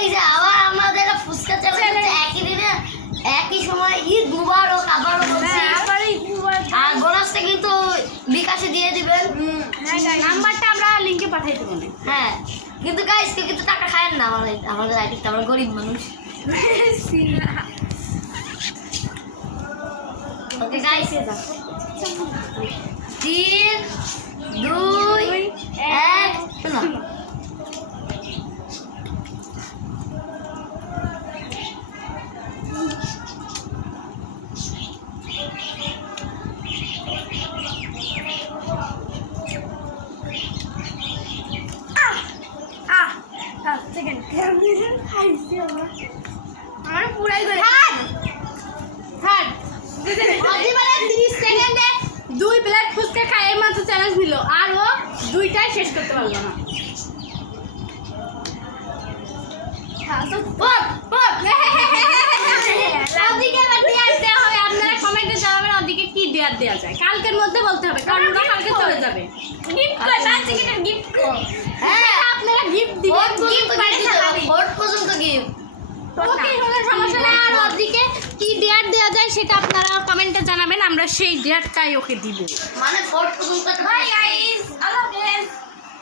এই যে আবার আমাদের ফুচকা চ্যালেঞ্জ একই দিনে একই সময় ঈদ মুবারক আবারও বলছি। হ্যাঁ, আর বোনাসটা কিন্তু বিকাশে দিয়ে দিবেন। নাম্বারটা আমরা লিংকে পাঠাই দেবো হ্যাঁ কিন্তু গাইস কেউ কিন্তু টাকা খায়েন না আমাদের আমাদের আইডিতে আমরা গরিব মানুষ। ওকে গাইস তিন দুই এক শোনো। সেকেন্ড। খাইছি আমরা। আমরা পুরাই করে থার্ড। অজিবারে 30 সেকেন্ডে দুই প্লেট ফুচকা খাই এই মাত্র চ্যালেঞ্জ নিল। আর ও দুইটাই শেষ করতে পারল না। হ্যাঁ, দেওয়া যায়। কালকের মধ্যে বলতে হবে কারণ ওরা কালকে চলে যাবে। গিফট গিফট হ্যাঁ আপনারা গিফট দিবেন গিফট পারে সারাদিন ফোর্থ পর্যন্ত গিফট ওকে কোনো সমস্যা নেই কি ডেয়ার দেওয়া যায় সেটা আপনারা কমেন্টে জানাবেন আমরা সেই ডেয়ারটাই ওকে দিব। মানে